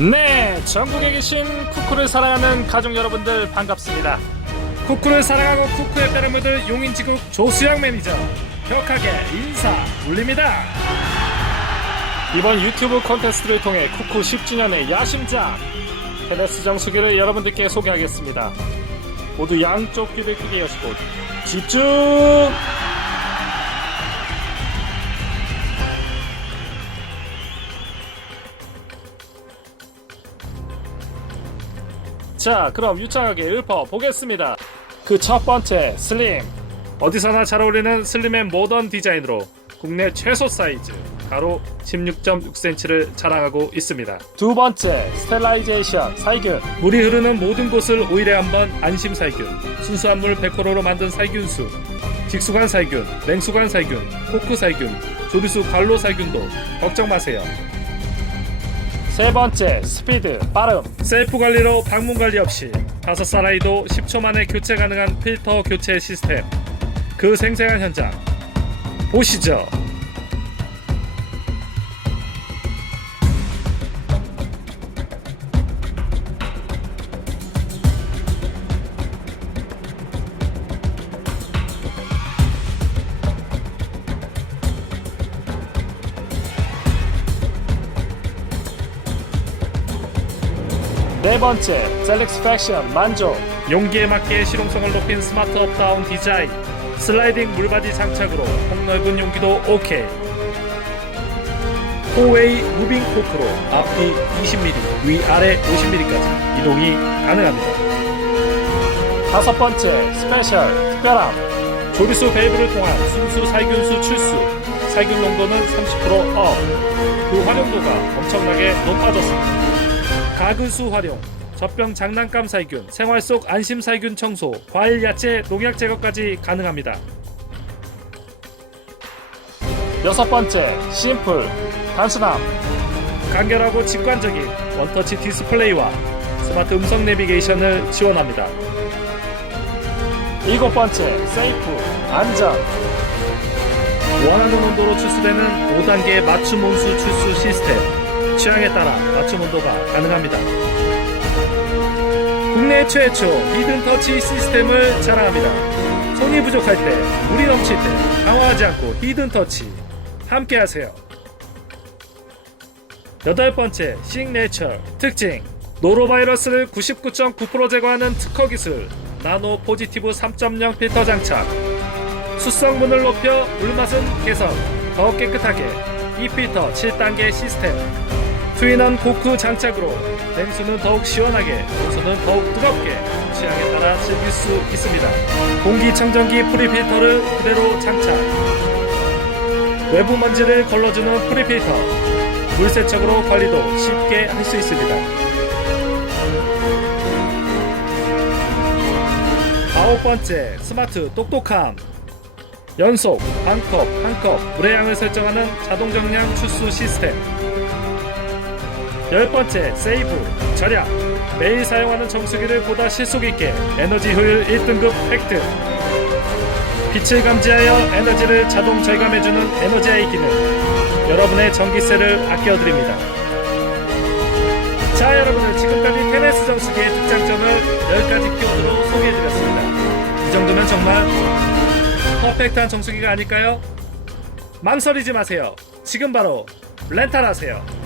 네, 전국에 계신 쿠쿠를 사랑하는 가족 여러분들 반갑습니다. 쿠쿠를 사랑하고 쿠쿠의 묻을 용인지국 조수영 매니저 격하게 인사 올립니다. 이번 유튜브 콘테스트를 통해 쿠쿠 10주년의 야심작 테네스 정수기를 여러분들께 소개하겠습니다. 모두 양쪽 귀를 크게 여시고 집중! 자, 그럼 유창하게 읊어 보겠습니다. 그 첫 번째, 슬림. 어디서나 잘 어울리는 슬림의 모던 디자인으로 국내 최소 사이즈, 가로 16.6cm를 자랑하고 있습니다. 두 번째, 스텔라이제이션, 살균. 물이 흐르는 모든 곳을 5일에 한번 안심 살균. 순수한 물 100%로 만든 살균수. 직수관 살균, 냉수관 살균, 코크 살균, 조리수 관로 살균도 걱정 마세요. 세 번째, 스피드, 빠름. 셀프 관리로 방문 관리 없이 다섯 살 아이도 10초 만에 교체 가능한 필터 교체 시스템. 그 생생한 현장 보시죠. 네 번째, 셀렉스팩션 만족. 용기에 맞게 실용성을 높인 스마트 업다운 디자인. 슬라이딩 물바디 장착으로 폭넓은 용기도 오케이. 포웨이 무빙 코크로 앞뒤 20mm, 위아래 50mm까지 이동이 가능합니다. 다섯 번째, 스페셜 특별함. 조리수 밸브를 통한 순수 살균수 출수. 살균 농도는 30% 업. 그 활용도가 엄청나게 높아졌습니다. 가근수 활용, 젖병 장난감 살균, 생활 속 안심 살균 청소, 과일 야채 농약 제거까지 가능합니다. 여섯 번째, 심플, 단순함. 간결하고 직관적인 원터치 디스플레이와 스마트 음성 내비게이션을 지원합니다. 일곱 번째, 세이프, 안전. 원하는 온도로 추수되는 5단계 맞춤 온수 추수 시스템. 취향에 따라 맞춤 온도가 가능합니다. 국내 최초 히든 터치 시스템을 자랑합니다. 손이 부족할 때, 물이 넘칠 때 당황하지 않고 히든 터치 함께 하세요. 여덟 번째, 싱네처 특징 노로바이러스를 99.9% 제거하는 특허 기술 나노 포지티브 3.0 필터 장착 수성분을 높여 물맛은 개선 더 깨끗하게 이 필터 7단계 시스템 트윈원 코크 장착으로 냉수는 더욱 시원하게 온수는 더욱 뜨겁게 취향에 따라 즐길 수 있습니다. 공기청정기 프리필터를 그대로 장착. 외부 먼지를 걸러주는 프리필터. 물세척으로 관리도 쉽게 할 수 있습니다. 아홉 번째 스마트 똑똑함. 연속 반컵 한컵 물의 양을 설정하는 자동 정량 추수 시스템 열 번째 세이브 절약. 매일 사용하는 정수기를 보다 실속 있게 에너지 효율 1등급 획득 빛을 감지하여 에너지를 자동 절감해주는 에너지 아이 기능. 여러분의 전기세를 아껴드립니다. 자 여러분들 지금까지 테네스 정수기의 특장점을 10가지 키워드로 소개해드렸습니다. 이 정도면 정말 퍼펙트한 정수기가 아닐까요? 망설이지 마세요. 지금 바로 렌탈하세요